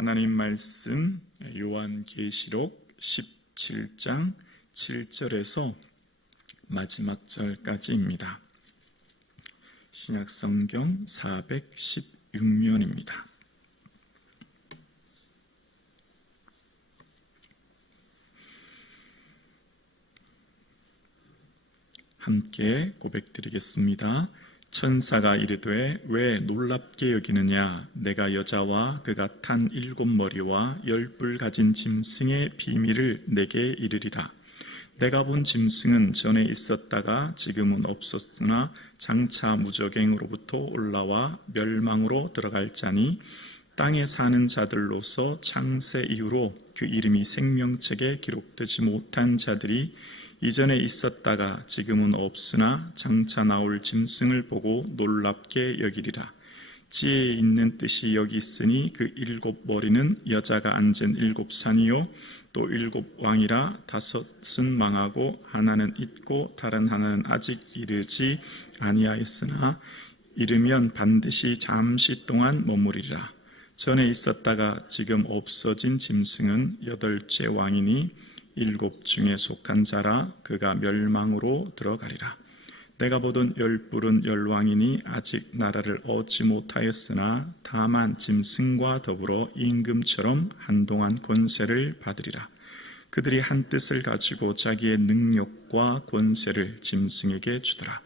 하나님 말씀 요한계시록 17장 7절에서 마지막 절까지입니다. 신약성경 416면입니다. 함께 고백드리겠습니다. 천사가 이르되 왜 놀랍게 여기느냐? 내가 여자와 그가 탄 7머리와 10뿔 가진 짐승의 비밀을 내게 이르리라. 내가 본 짐승은 전에 있었다가 지금은 없었으나 장차 무저갱으로부터 올라와 멸망으로 들어갈 자니 땅에 사는 자들로서 창세 이후로 그 이름이 생명책에 기록되지 못한 자들이 이전에 있었다가 지금은 없으나 장차 나올 짐승을 보고 놀랍게 여기리라. 지혜에 있는 뜻이 여기 있으니 그 7머리는 여자가 앉은 7산이요 또 7왕이라 5은 망하고 하나는 있고 다른 하나는 아직 이르지 아니하였으나 이르면 반드시 잠시 동안 머무리리라. 전에 있었다가 지금 없어진 짐승은 8째 왕이니 7 중에 속한 자라. 그가 멸망으로 들어가리라. 내가 보던 10뿔은 10왕이니 아직 나라를 얻지 못하였으나 다만 짐승과 더불어 임금처럼 한동안 권세를 받으리라. 그들이 한 뜻을 가지고 자기의 능력과 권세를 짐승에게 주더라.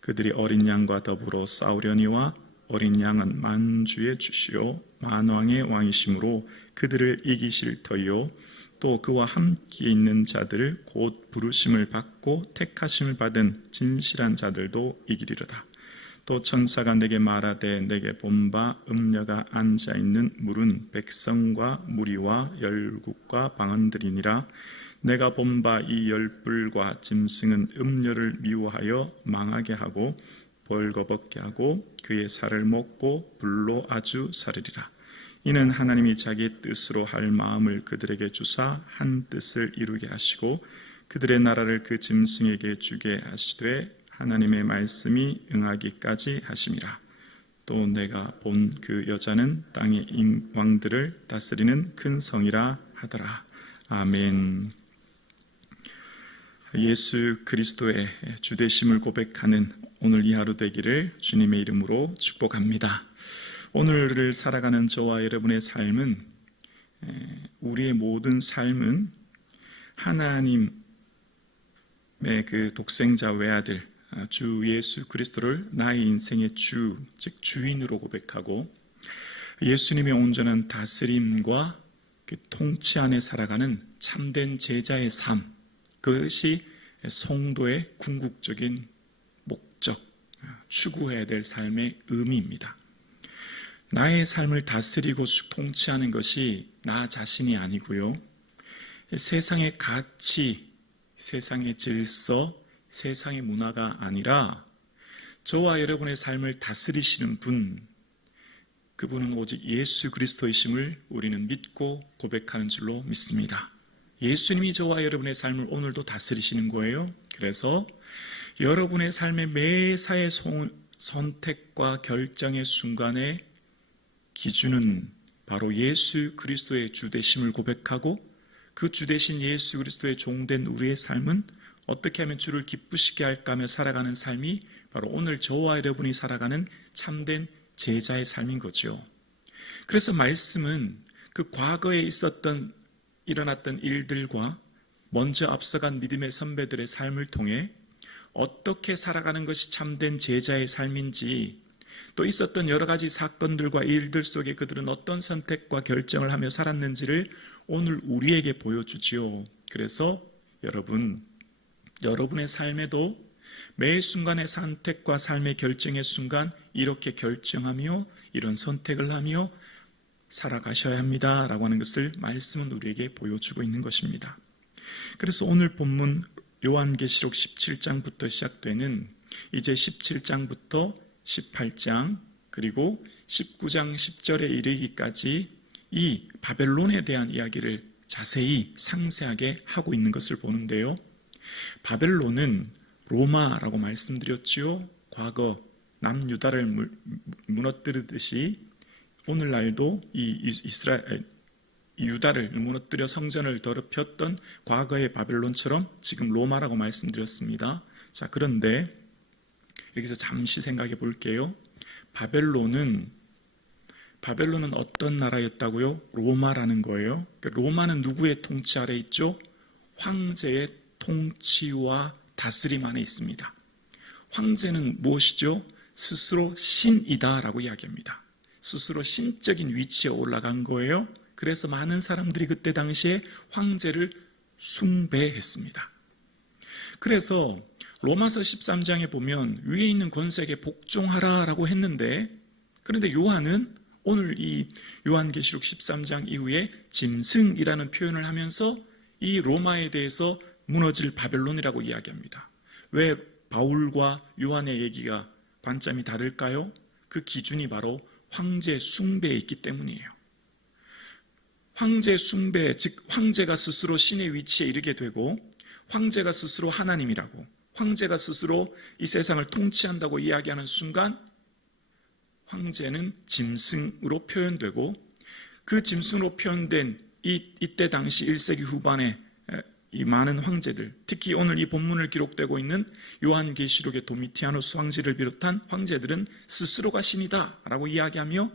그들이 어린 양과 더불어 싸우려니와 어린 양은 만주의 주시요 만왕의 왕이시므로 그들을 이기실 터이요 또 그와 함께 있는 자들을 곧 부르심을 받고 택하심을 받은 진실한 자들도 이기리로다. 또 천사가 내게 말하되 내게 본 바 음녀가 앉아있는 물은 백성과 무리와 열국과 방언들이니라. 내가 본 바 이 10뿔과 짐승은 음녀를 미워하여 망하게 하고 벌거벗게 하고 그의 살을 먹고 불로 아주 사르리라. 이는 하나님이 자기의 뜻으로 할 마음을 그들에게 주사 한 뜻을 이루게 하시고 그들의 나라를 그 짐승에게 주게 하시되 하나님의 말씀이 응하기까지 하심이라. 또 내가 본 그 여자는 땅의 왕들을 다스리는 큰 성이라 하더라. 아멘. 예수 그리스도의 주되심을 고백하는 오늘 이 하루 되기를 주님의 이름으로 축복합니다. 오늘을 살아가는 저와 여러분의 삶은, 우리의 모든 삶은 하나님의 그 독생자 외아들 주 예수 그리스도를 나의 인생의 주, 즉 주인으로 고백하고 예수님의 온전한 다스림과 그 통치 안에 살아가는 참된 제자의 삶, 그것이 성도의 궁극적인 목적, 추구해야 될 삶의 의미입니다. 나의 삶을 다스리고 통치하는 것이 나 자신이 아니고요. 세상의 가치, 세상의 질서, 세상의 문화가 아니라 저와 여러분의 삶을 다스리시는 분, 그분은 오직 예수 그리스도이심을 우리는 믿고 고백하는 줄로 믿습니다. 예수님이 저와 여러분의 삶을 오늘도 다스리시는 거예요. 그래서 여러분의 삶의 매사의 선택과 결정의 순간에 기준은 바로 예수 그리스도의 주되심을 고백하고 그 주되신 예수 그리스도의 종된 우리의 삶은 어떻게 하면 주를 기쁘시게 할까 하며 살아가는 삶이 바로 오늘 저와 여러분이 살아가는 참된 제자의 삶인 거죠. 그래서 말씀은 그 과거에 일어났던 일들과 먼저 앞서간 믿음의 선배들의 삶을 통해 어떻게 살아가는 것이 참된 제자의 삶인지, 또 있었던 여러 가지 사건들과 일들 속에 그들은 어떤 선택과 결정을 하며 살았는지를 오늘 우리에게 보여주지요. 그래서 여러분의 삶에도 매 순간의 선택과 삶의 결정의 순간 이렇게 결정하며 이런 선택을 하며 살아가셔야 합니다 라고 하는 것을 말씀은 우리에게 보여주고 있는 것입니다. 그래서 오늘 본문 요한계시록 17장부터 시작되는 이제 17장부터 18장 그리고 19장 10절에 이르기까지 이 바벨론에 대한 이야기를 자세히 상세하게 하고 있는 것을 보는데요. 바벨론은 로마라고 말씀드렸지요. 과거 남유다를 무너뜨리듯이 오늘날도 이 유다를 무너뜨려 성전을 더럽혔던 과거의 바벨론처럼 지금 로마라고 말씀드렸습니다. 자, 그런데 여기서 잠시 생각해 볼게요. 바벨론은 어떤 나라였다고요? 로마라는 거예요. 그러니까 로마는 누구의 통치 아래 있죠? 황제의 통치와 다스림 안에 있습니다. 황제는 무엇이죠? 스스로 신이다라고 이야기합니다. 스스로 신적인 위치에 올라간 거예요. 그래서 많은 사람들이 그때 당시에 황제를 숭배했습니다. 그래서 로마서 13장에 보면 위에 있는 권세에게 복종하라라고 했는데, 그런데 요한은 오늘 이 요한계시록 13장 이후에 짐승이라는 표현을 하면서 이 로마에 대해서 무너질 바벨론이라고 이야기합니다. 왜 바울과 요한의 얘기가 관점이 다를까요? 그 기준이 바로 황제 숭배에 있기 때문이에요. 황제 숭배, 즉 황제가 스스로 신의 위치에 이르게 되고, 황제가 스스로 하나님이라고, 황제가 스스로 이 세상을 통치한다고 이야기하는 순간 황제는 짐승으로 표현되고, 그 짐승으로 표현된 이때 당시 1세기 후반에 이 많은 황제들, 특히 오늘 이 본문을 기록되고 있는 요한계시록의 도미티아누스 황제를 비롯한 황제들은 스스로가 신이다라고 이야기하며,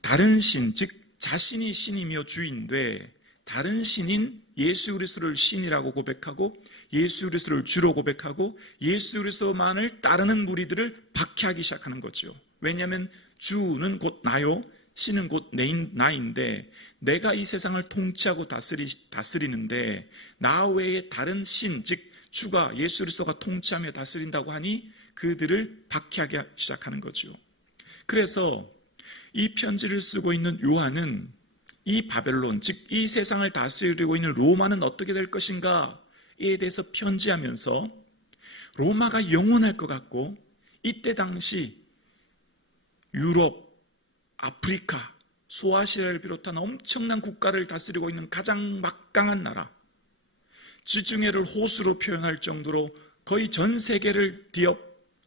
다른 신, 즉 자신이 신이며 주인돼 다른 신인 예수 그리스도를 신이라고 고백하고, 예수 그리스도를 주로 고백하고, 예수 그리스도만을 따르는 무리들을 박해하기 시작하는 거죠. 왜냐하면 주는 곧 나요, 신은 곧 나인데 내가 이 세상을 통치하고 다스리는데 나 외에 다른 신, 즉 주가 예수 그리스도가 통치하며 다스린다고 하니 그들을 박해하기 시작하는 거죠. 그래서 이 편지를 쓰고 있는 요한은 이 바벨론, 즉 이 세상을 다스리고 있는 로마는 어떻게 될 것인가에 대해서 편지하면서 로마가 영원할 것 같고, 이때 당시 유럽, 아프리카, 소아시아를 비롯한 엄청난 국가를 다스리고 있는 가장 막강한 나라, 지중해를 호수로 표현할 정도로 거의 전 세계를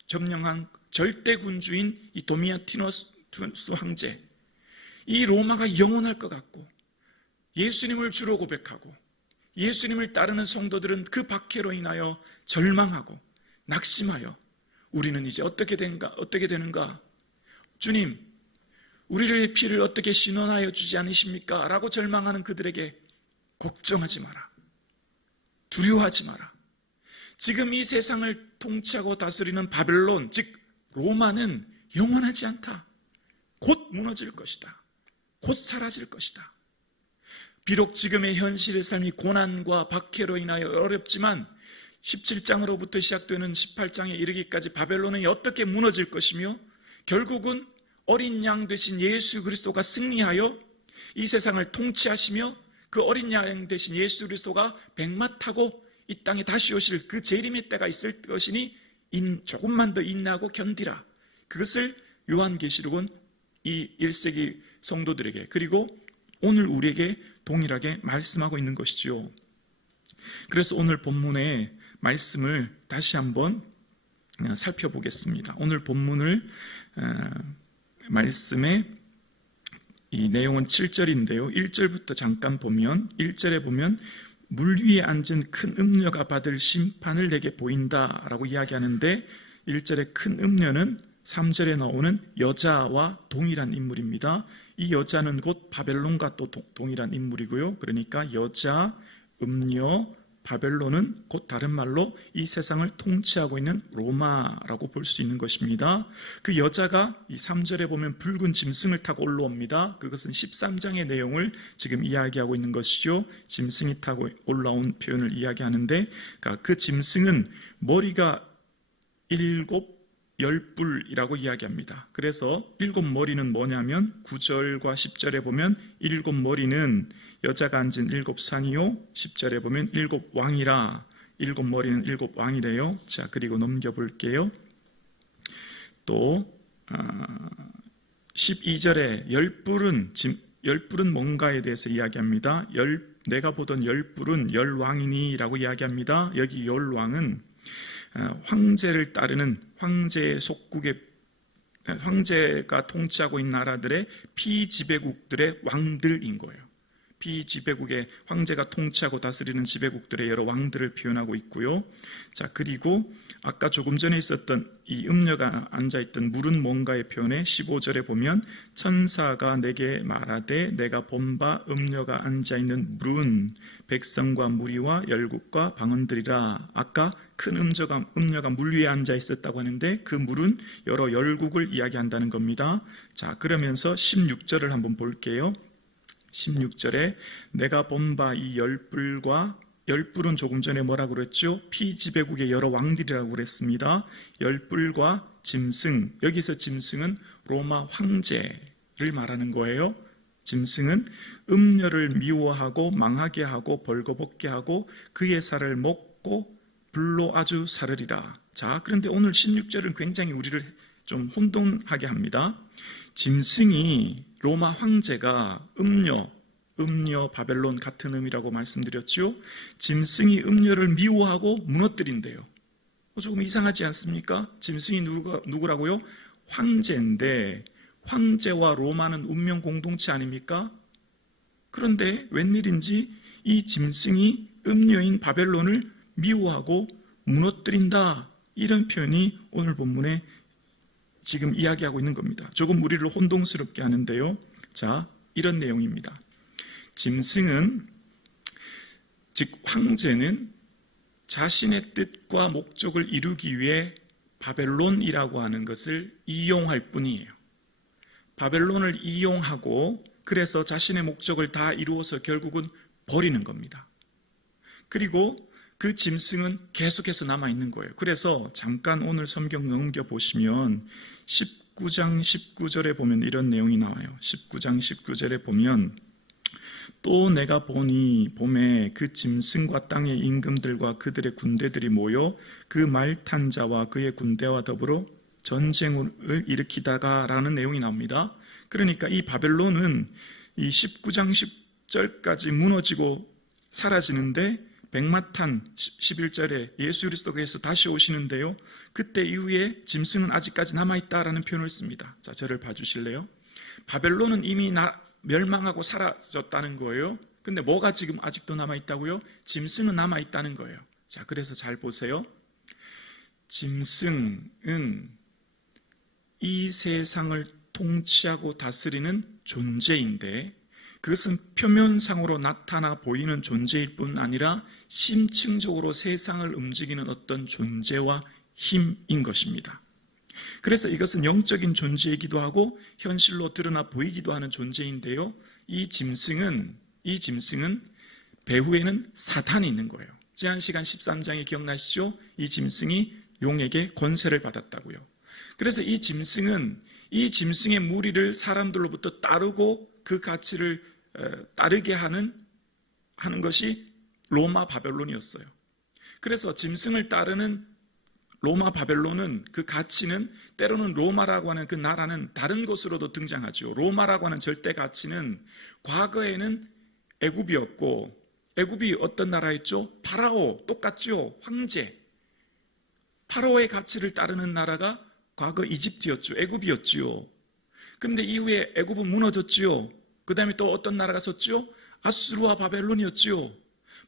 점령한 절대 군주인 이 도미티아누스 황제, 이 로마가 영원할 것 같고 예수님을 주로 고백하고 예수님을 따르는 성도들은 그 박해로 인하여 절망하고 낙심하여 우리는 이제 어떻게 되는가? 주님, 우리의 피를 어떻게 신원하여 주지 않으십니까? 라고 절망하는 그들에게 걱정하지 마라. 두려워하지 마라. 지금 이 세상을 통치하고 다스리는 바벨론, 즉 로마는 영원하지 않다. 곧 무너질 것이다. 곧 사라질 것이다. 비록 지금의 현실의 삶이 고난과 박해로 인하여 어렵지만 17장으로부터 시작되는 18장에 이르기까지 바벨론은 어떻게 무너질 것이며, 결국은 어린 양 되신 예수 그리스도가 승리하여 이 세상을 통치하시며, 그 어린 양 되신 예수 그리스도가 백마 타고 이 땅에 다시 오실 그 재림의 때가 있을 것이니 조금만 더 인내하고 견디라. 그것을 요한계시록은 이 1세기 성도들에게, 그리고 오늘 우리에게 동일하게 말씀하고 있는 것이지요. 그래서 오늘 본문의 말씀을 다시 한번 살펴보겠습니다. 오늘 본문을 말씀의 이 내용은 7절인데요. 1절부터 잠깐 보면, 1절에 보면 물 위에 앉은 큰 음녀가 받을 심판을 내게 보인다라고 이야기하는데, 1절의 큰 음녀는 3절에 나오는 여자와 동일한 인물입니다. 이 여자는 곧 바벨론과 또 동일한 인물이고요. 그러니까 여자, 음녀, 바벨론은 곧 다른 말로 이 세상을 통치하고 있는 로마라고 볼 수 있는 것입니다. 그 여자가 이 3절에 보면 붉은 짐승을 타고 올라옵니다. 그것은 13장의 내용을 지금 이야기하고 있는 것이죠. 짐승이 타고 올라온 표현을 이야기하는데, 그 짐승은 머리가 10뿔이라고 이야기합니다. 그래서 7머리는 뭐냐면 9절과 10절에 보면 7머리는 여자가 앉은 7상이요, 10절에 보면 7왕이라, 7머리는 7왕이래요. 자, 그리고 넘겨볼게요. 또 12절에 10뿔은 뭔가에 대해서 이야기합니다. 내가 보던 10뿔은 10왕이니 라고 이야기합니다. 여기 10왕은 황제를 따르는 황제의 속국의, 황제가 통치하고 있는 나라들의 피지배국들의 왕들인 거예요. 비지배국의 황제가 통치하고 다스리는 지배국들의 여러 왕들을 표현하고 있고요. 자, 그리고 아까 조금 전에 있었던 이 음녀가 앉아있던 물은 뭔가의 표현에 15절에 보면 천사가 내게 말하되 내가 본 바 음녀가 앉아있는 물은 백성과 무리와 열국과 방언들이라. 아까 큰 음녀가 물 위에 앉아있었다고 하는데 그 물은 여러 열국을 이야기한다는 겁니다. 자, 그러면서 16절을 한번 볼게요. 16절에 내가 본 바 이 열불과, 열불은 조금 전에 뭐라고 그랬죠? 피지배국의 여러 왕들이라고 그랬습니다. 열불과 짐승, 여기서 짐승은 로마 황제를 말하는 거예요. 짐승은 음녀를 미워하고 망하게 하고 벌거벗게 하고 그의 살을 먹고 불로 아주 사르리라. 자, 그런데 오늘 16절은 굉장히 우리를 좀 혼동하게 합니다. 짐승이, 로마 황제가 음녀 바벨론 같은 의미라고 말씀드렸죠. 짐승이 음녀를 미워하고 무너뜨린대요. 조금 이상하지 않습니까? 짐승이 누구라고요? 황제인데 황제와 로마는 운명 공동체 아닙니까? 그런데 웬일인지 이 짐승이 음녀인 바벨론을 미워하고 무너뜨린다, 이런 표현이 오늘 본문에 지금 이야기하고 있는 겁니다. 조금 우리를 혼동스럽게 하는데요. 자, 이런 내용입니다. 짐승은, 즉 황제는 자신의 뜻과 목적을 이루기 위해 바벨론이라고 하는 것을 이용할 뿐이에요. 바벨론을 이용하고 그래서 자신의 목적을 다 이루어서 결국은 버리는 겁니다. 그리고 그 짐승은 계속해서 남아있는 거예요. 그래서 잠깐 오늘 성경 넘겨보시면 19장 19절에 보면 이런 내용이 나와요. 19장 19절에 보면 또 내가 보니 봄에 그 짐승과 땅의 임금들과 그들의 군대들이 모여 그 말 탄 자와 그의 군대와 더불어 전쟁을 일으키다가 라는 내용이 나옵니다. 그러니까 이 바벨론은 이 19장 10절까지 무너지고 사라지는데 백마탄 11절에 예수 그리스도께서 다시 오시는데요. 그때 이후에 짐승은 아직까지 남아있다라는 표현을 씁니다. 자, 저를 봐주실래요? 바벨론은 이미 멸망하고 사라졌다는 거예요. 근데 뭐가 지금 아직도 남아있다고요? 짐승은 남아있다는 거예요. 자, 그래서 잘 보세요. 짐승은 이 세상을 통치하고 다스리는 존재인데 그것은 표면상으로 나타나 보이는 존재일 뿐 아니라 심층적으로 세상을 움직이는 어떤 존재와 힘인 것입니다. 그래서 이것은 영적인 존재이기도 하고 현실로 드러나 보이기도 하는 존재인데요. 이 짐승은 배후에는 사탄이 있는 거예요. 지난 시간 13장에 기억나시죠? 이 짐승이 용에게 권세를 받았다고요. 그래서 이 짐승의 무리를 사람들로부터 따르고 그 가치를 따르게 하는 것이 로마 바벨론이었어요. 그래서 짐승을 따르는 로마 바벨론은 그 가치는 때로는 로마라고 하는 그 나라는 다른 곳으로도 등장하죠. 로마라고 하는 절대 가치는 과거에는 애굽이었고, 애굽이 어떤 나라였죠? 파라오, 똑같죠? 황제. 파라오의 가치를 따르는 나라가 과거 이집트였죠. 애굽이었죠. 그런데 이후에 애굽은 무너졌죠. 그 다음에 또 어떤 나라가 섰죠? 아수르와 바벨론이었죠.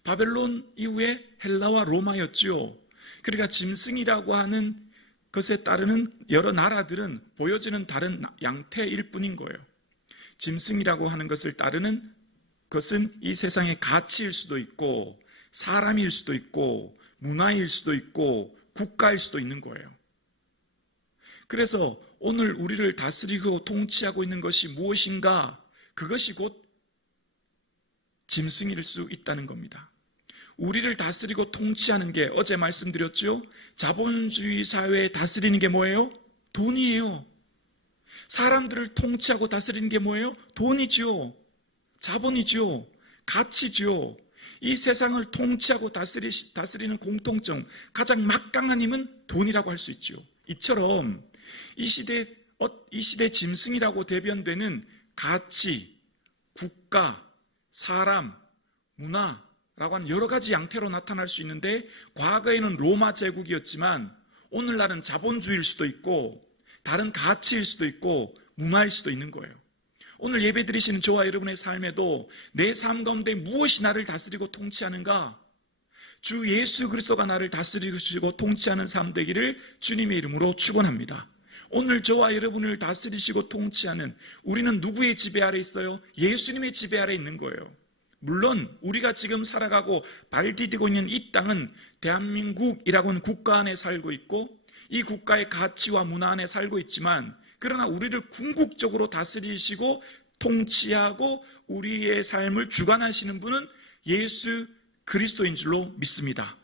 바벨론 이후에 헬라와 로마였죠. 그러니까 짐승이라고 하는 것에 따르는 여러 나라들은 보여지는 다른 양태일 뿐인 거예요. 짐승이라고 하는 것을 따르는 것은 이 세상의 가치일 수도 있고 사람일 수도 있고 문화일 수도 있고 국가일 수도 있는 거예요. 그래서 오늘 우리를 다스리고 통치하고 있는 것이 무엇인가? 그것이 곧 짐승일 수 있다는 겁니다. 우리를 다스리고 통치하는 게 어제 말씀드렸죠? 자본주의 사회에 다스리는 게 뭐예요? 돈이에요. 사람들을 통치하고 다스리는 게 뭐예요? 돈이죠. 자본이죠. 가치죠. 이 세상을 통치하고 다스리는 공통점, 가장 막강한 힘은 돈이라고 할 수 있죠. 이처럼 이 시대 짐승이라고 대변되는 가치, 국가, 사람, 문화라고 하는 여러 가지 양태로 나타날 수 있는데 과거에는 로마 제국이었지만 오늘날은 자본주의일 수도 있고 다른 가치일 수도 있고 문화일 수도 있는 거예요. 오늘 예배드리시는 저와 여러분의 삶에도 내 삶 가운데 무엇이 나를 다스리고 통치하는가? 주 예수 그리스도가 나를 다스리시고 통치하는 삶 되기를 주님의 이름으로 축원합니다. 오늘 저와 여러분을 다스리시고 통치하는 우리는 누구의 지배 아래 있어요? 예수님의 지배 아래 있는 거예요. 물론 우리가 지금 살아가고 발 디디고 있는 이 땅은 대한민국이라고 하는 국가 안에 살고 있고 이 국가의 가치와 문화 안에 살고 있지만, 그러나 우리를 궁극적으로 다스리시고 통치하고 우리의 삶을 주관하시는 분은 예수 그리스도인 줄로 믿습니다.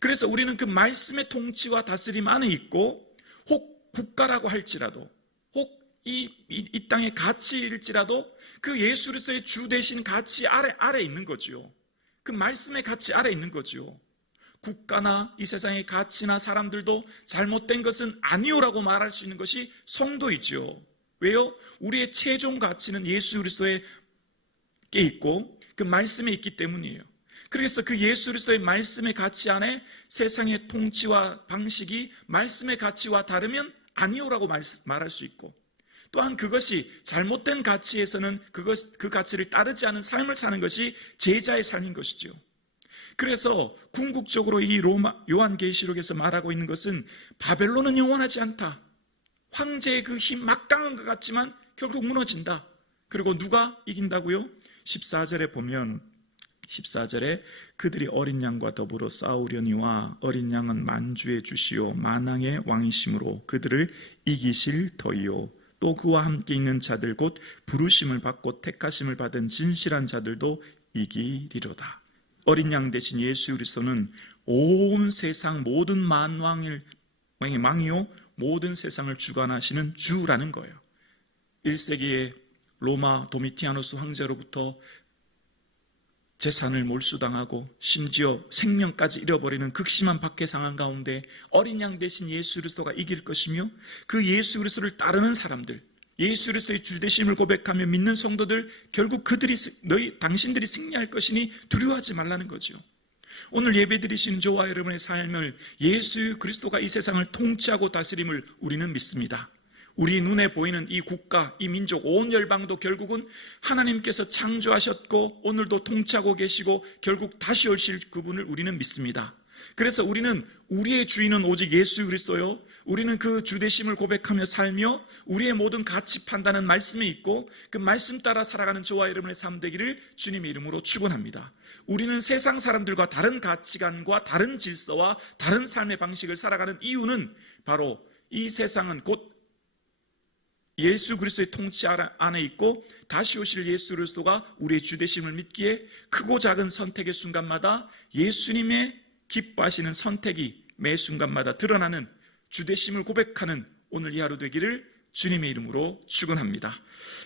그래서 우리는 그 말씀의 통치와 다스림 안에 있고, 혹 국가라고 할지라도, 혹 이 땅의 가치일지라도 그 예수 그리스도의 주 되신 가치 아래 있는 거지요. 그 말씀의 가치 아래 있는 거지요. 국가나 이 세상의 가치나 사람들도 잘못된 것은 아니오라고 말할 수 있는 것이 성도이지요. 왜요? 우리의 최종 가치는 예수 그리스도에 있고 그 말씀에 있기 때문이에요. 그래서 그 예수 그리스도의 말씀의 가치 안에 세상의 통치와 방식이 말씀의 가치와 다르면 아니오라고 말할 수 있고, 또한 그것이 잘못된 가치에서는 그 가치를 따르지 않은 삶을 사는 것이 제자의 삶인 것이죠. 그래서 궁극적으로 이 요한계시록에서 말하고 있는 것은 바벨론은 영원하지 않다. 황제의 그 힘 막강한 것 같지만 결국 무너진다. 그리고 누가 이긴다고요? 14절에 보면 14절에 그들이 어린 양과 더불어 싸우려니와 어린 양은 만주의 주시오 만왕의 왕이심으로 그들을 이기실 터이요. 또 그와 함께 있는 자들 곧 부르심을 받고 택하심을 받은 진실한 자들도 이기리로다. 어린 양 대신 예수 그리스도는 온 세상 모든 만왕의 왕이요 모든 세상을 주관하시는 주라는 거예요. 1세기에 로마 도미티아누스 황제로부터 재산을 몰수당하고 심지어 생명까지 잃어버리는 극심한 박해 상황 가운데 어린 양 대신 예수 그리스도가 이길 것이며, 그 예수 그리스도를 따르는 사람들, 예수 그리스도의 주되심을 고백하며 믿는 성도들, 결국 당신들이 승리할 것이니 두려워하지 말라는 거죠. 오늘 예배드리신 저와 여러분의 삶을 예수 그리스도가 이 세상을 통치하고 다스림을 우리는 믿습니다. 우리 눈에 보이는 이 국가, 이 민족, 온 열방도 결국은 하나님께서 창조하셨고 오늘도 통치하고 계시고 결국 다시 오실 그분을 우리는 믿습니다. 그래서 우리는 우리의 주인은 오직 예수 그리스도요, 우리는 그 주되심을 고백하며 살며 우리의 모든 가치 판단은 말씀에 있고 그 말씀 따라 살아가는 저와 여러분의 삶 되기를 주님의 이름으로 축원합니다. 우리는 세상 사람들과 다른 가치관과 다른 질서와 다른 삶의 방식을 살아가는 이유는 바로 이 세상은 곧 예수 그리스도의 통치 안에 있고 다시 오실 예수 그리스도가 우리의 주되심을 믿기에 크고 작은 선택의 순간마다 예수님의 기뻐하시는 선택이 매 순간마다 드러나는 주되심을 고백하는 오늘 이 하루 되기를 주님의 이름으로 축원합니다.